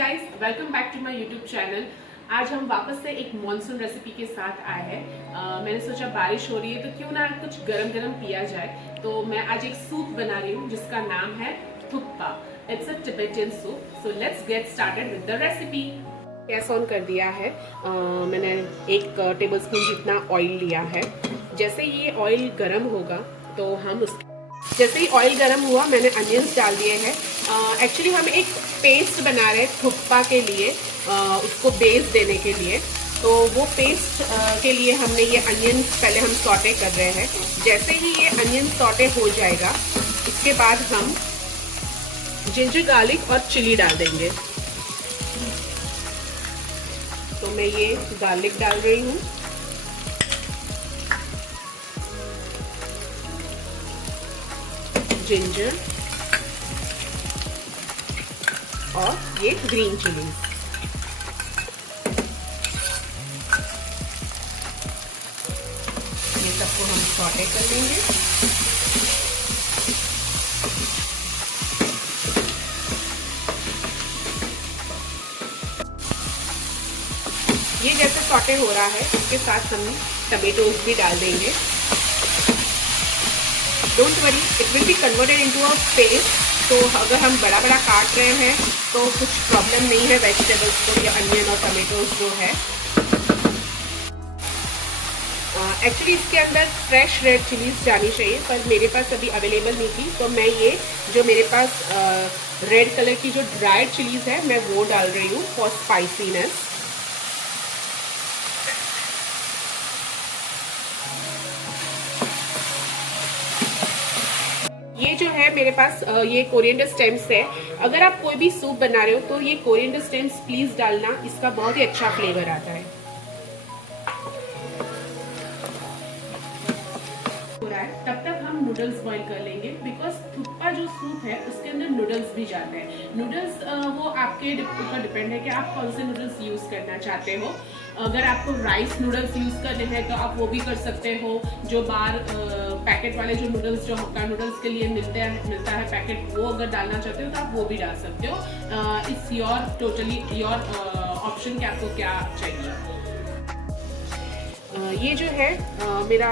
Guys, welcome back to my YouTube channel. आज हम वापस से एक मॉनसून रेसिपी के साथ आए हैं। मैंने सोचा बारिश हो रही है तो क्यों ना कुछ गरम गरम पिया जाए। तो मैं आज एक सूप बना रही हूँ जिसका नाम है thukpa. It's a Tibetan soup. So let's get started with the recipe. Gas on कर दिया है। मैंने 1 टेबलस्पून जितना ऑयल लिया है। जैसे ये ऑयल गरम होगा तो हम जैसे ही ऑयल गरम हुआ मैंने अनियंस डाल दिए हैं। एक्चुअली हम एक पेस्ट बना रहे हैं थुप्पा के लिए, उसको बेस देने के लिए। तो वो पेस्ट के लिए हमने ये अनियन पहले हम सॉटे कर रहे हैं। जैसे ही ये अनियन सॉटे हो जाएगा उसके बाद हम जिंजर गार्लिक और चिली डाल देंगे। तो मैं ये गार्लिक डाल रही हूँ, जिंजर और ये ग्रीन चिली। ये सबको हम सॉटे कर लेंगे। ये जैसे सॉटे हो रहा है इसके साथ हम टमेटोज भी डाल देंगे। Don't worry, it will be converted into a paste. तो अगर हम बड़ा बड़ा काट रहे हैं तो कुछ प्रॉब्लम नहीं है वेजिटेबल्स को या अनियन और टमेटोज जो है। एक्चुअली इसके अंदर फ्रेश रेड चिलीज जानी चाहिए, पर मेरे पास अभी अवेलेबल नहीं थी। तो मैं ये जो मेरे पास रेड कलर की जो ड्राइड चिलीज है मैं वो डाल रही हूँ फॉर स्पाइसीनेस। ये जो है मेरे पास ये कोरिएंडर स्टेम्स है। अगर आप कोई भी सूप बना रहे हो तो ये कोरिएंडर स्टेम्स प्लीज डालना, इसका बहुत ही अच्छा फ्लेवर आता है। हो रहा है तब तक हम नूडल्स बॉईल कर लेंगे, बिकॉज थुप्पा जो सूप है उसके अंदर नूडल्स भी जाते हैं। नूडल्स वो आपके ऊपर डिपेंड है कि आप कौन से नूडल्स यूज करना चाहते हो। अगर आपको राइस नूडल्स यूज करने हैं तो आप वो भी कर सकते हो। जो बाहर पैकेट वाले जो नूडल्स जो हक्का नूडल्स के लिए मिलता है पैकेट, वो अगर डालना चाहते हो तो आप वो भी डाल सकते हो। It's your totally your option कि आपको क्या चाहिए। ये जो है मेरा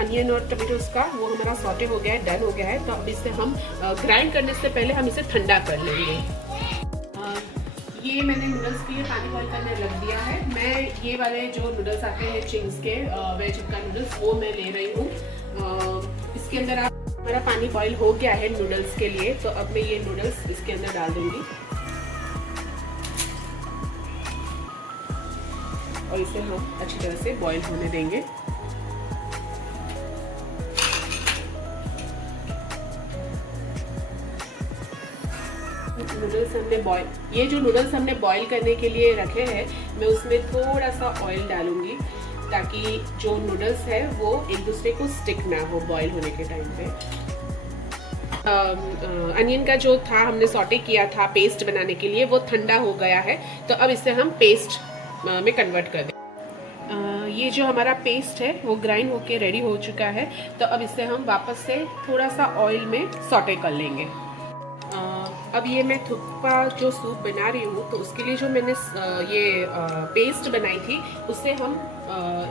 अनियन और टमेटोज का वो हमारा सॉटे हो गया है, डन हो गया है। तो अब इसे हम ग्राइंड करने से पहले हम इसे ठंडा कर लेंगे। ये मैंने नूडल्स के लिए पानी बॉईल करने रख दिया है। मैं ये वाले जो नूडल्स आते हैं चिंग्स के वेज हक्का नूडल्स वो मैं ले रही हूँ। इसके अंदर हमारा पानी बॉईल हो गया है नूडल्स के लिए। तो अब मैं ये नूडल्स इसके अंदर डाल दूंगी और इसे हम अच्छी तरह से बॉईल होने देंगे। नूडल्स हमने ये जो नूडल्स हमने बॉईल करने के लिए रखे हैं मैं उसमें थोड़ा सा ऑयल डालूंगी ताकि जो नूडल्स है वो एक दूसरे को स्टिक ना हो बॉईल होने के टाइम पे। अनियन का जो था हमने सॉटे किया था पेस्ट बनाने के लिए वो ठंडा हो गया है। तो अब इसे हम पेस्ट में कन्वर्ट कर दें। ये जो हमारा पेस्ट है वो ग्राइंड होके रेडी हो चुका है। तो अब इसे हम वापस से थोड़ा सा ऑयल में सॉटे कर लेंगे। अब ये मैं थुप्पा जो सूप बना रही हूँ तो उसके लिए जो मैंने ये पेस्ट बनाई थी उससे हम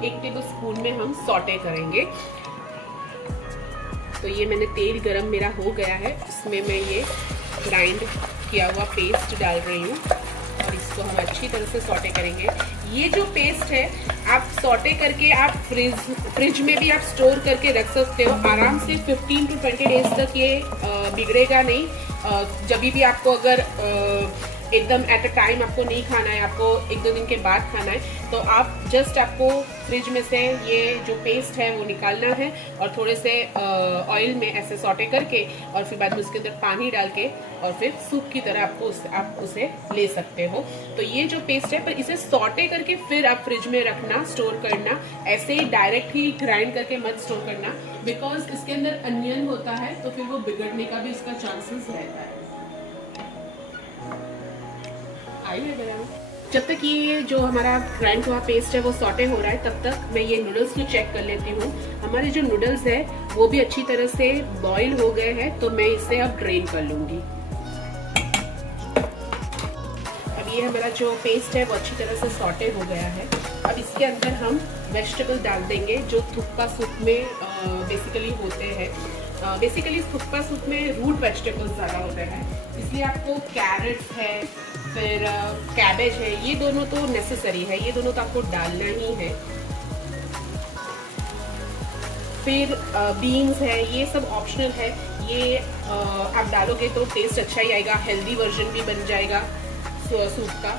1 टेबल स्पून में हम सॉटे करेंगे। तो ये मैंने तेल गरम मेरा हो गया है, इसमें मैं ये ग्राइंड किया हुआ पेस्ट डाल रही हूँ और इसको हम अच्छी तरह से सॉटे करेंगे। ये जो पेस्ट है आप सॉटे करके आप फ्रिज में भी आप स्टोर करके रख सकते हो आराम से। 15 to 20 डेज तक ये बिगड़ेगा नहीं। जब भी आपको अगर एकदम एट अ टाइम आपको नहीं खाना है, आपको 1-2 दिन के बाद खाना है, तो आप जस्ट आपको फ्रिज में से ये जो पेस्ट है वो निकालना है और थोड़े से ऑयल में ऐसे सॉटे करके और फिर बाद में उसके अंदर पानी डाल के और फिर सूप की तरह आप उसे ले सकते हो। तो ये जो पेस्ट है पर इसे सॉटे करके फिर आप फ्रिज में रखना, स्टोर करना। ऐसे ही डायरेक्ट ही ग्राइंड करके मत स्टोर करना, बिकॉज इसके अंदर अनियन होता है तो फिर वो बिगड़ने का भी इसका चांसेस रहता है। जब तक ये जो हमारा ग्राइंड हुआ पेस्ट है वो सॉटे हो रहा है तब तक मैं ये नूडल्स को चेक कर लेती हूँ। हमारे जो नूडल्स है वो भी अच्छी तरह से बॉईल हो गए हैं, तो मैं इसे अब ड्रेन कर लूंगी। अब ये हमारा जो पेस्ट है वो अच्छी तरह से सॉटे हो गया है। अब इसके अंदर हम वेजिटेबल डाल देंगे जो थुक्पा सूप में बेसिकली होते हैं। बेसिकली थुक्पा सूप में रूट वेजिटेबल्स ज़्यादा होते हैं, इसलिए आपको कैरेट्स है, फिर कैबेज है, ये दोनों तो नेसेसरी है, ये दोनों तो आपको डालना ही है। फिर बीन्स है, ये सब ऑप्शनल है, ये आप डालोगे तो टेस्ट अच्छा ही आएगा, हेल्दी वर्जन भी बन जाएगा सूप का।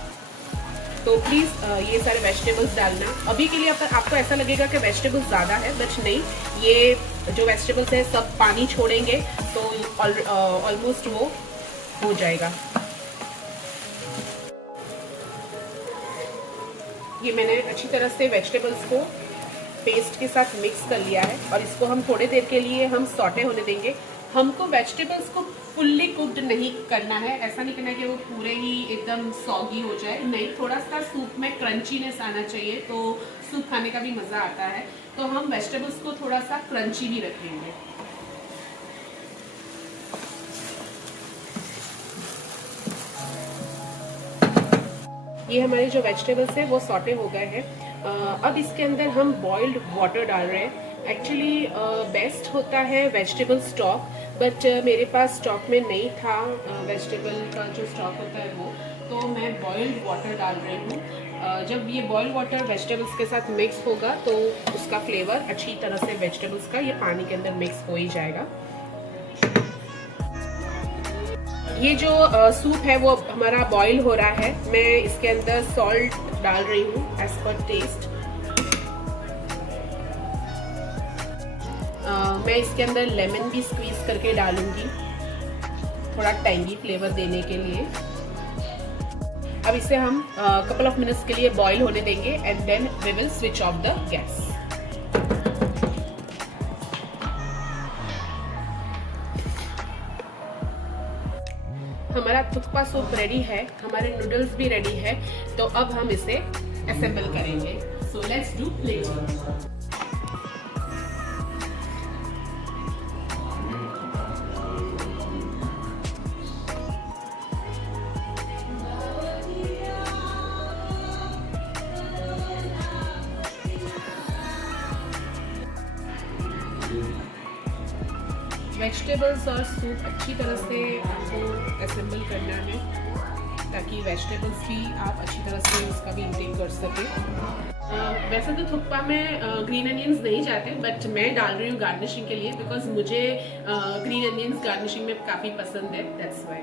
तो प्लीज़ ये सारे वेजिटेबल्स डालना। अभी के लिए आपको ऐसा लगेगा कि वेजिटेबल्स ज़्यादा है, बट नहीं, ये जो वेजिटेबल्स है सब पानी छोड़ेंगे तो ऑलमोस्ट वो हो जाएगा। ये मैंने अच्छी तरह से वेजिटेबल्स को पेस्ट के साथ मिक्स कर लिया है और इसको हम थोड़ी देर के लिए हम सॉटे होने देंगे। हमको वेजिटेबल्स को फुल्ली कुक्ड नहीं करना है, ऐसा नहीं करना है कि वो पूरे ही एकदम सॉगी हो जाए, नहीं, थोड़ा सा सूप में क्रंचीनेस आना चाहिए, तो सूप खाने का भी मज़ा आता है। तो हम वेजिटेबल्स को थोड़ा सा क्रंची भी रखेंगे। ये हमारे जो वेजिटेबल्स है वो सॉटे हो गए हैं। अब इसके अंदर हम बॉइल्ड वाटर डाल रहे हैं। एक्चुअली बेस्ट होता है वेजिटेबल स्टॉक, बट मेरे पास स्टॉक में नहीं था वेजिटेबल का जो स्टॉक होता है वो, तो मैं बॉइल्ड वाटर डाल रही हूँ। जब ये बॉइल्ड वाटर वेजिटेबल्स के साथ मिक्स होगा तो उसका फ्लेवर अच्छी तरह से वेजिटेबल्स का ये पानी के अंदर मिक्स हो ही जाएगा। ये जो सूप है वो हमारा बॉईल हो रहा है। मैं इसके अंदर सॉल्ट डाल रही हूँ एज पर टेस्ट। मैं इसके अंदर लेमन भी स्क्वीज करके डालूंगी थोड़ा टैंगी फ्लेवर देने के लिए। अब इसे हम कपल ऑफ मिनट्स के लिए बॉईल होने देंगे and then we will switch off the gas. हमारा थुक्पा सूप रेडी है, हमारे नूडल्स भी रेडी है, तो अब हम इसे असेंबल करेंगे। So let's do plating. Vegetables और सूप अच्छी तरह से आपको असेंबल करना है ताकि वेजिटेबल्स भी आप अच्छी तरह से उसका भी इंटेक कर सकें। वैसे तो थुक्पा में ग्रीन अनियंस नहीं जाते, बट मैं डाल रही हूँ गार्निशिंग के लिए, बिकॉज मुझे ग्रीन अनियंस गार्निशिंग में काफ़ी पसंद है, दैट्स वाई।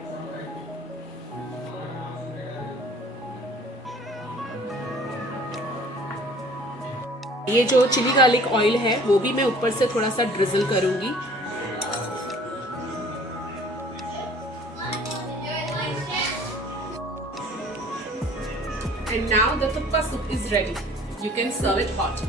ये जो चिली गार्लिक ऑयल है वो भी मैं ऊपर से थोड़ा सा ड्रिजल करूँगी। And now the thukpa soup is ready. You can serve it hot.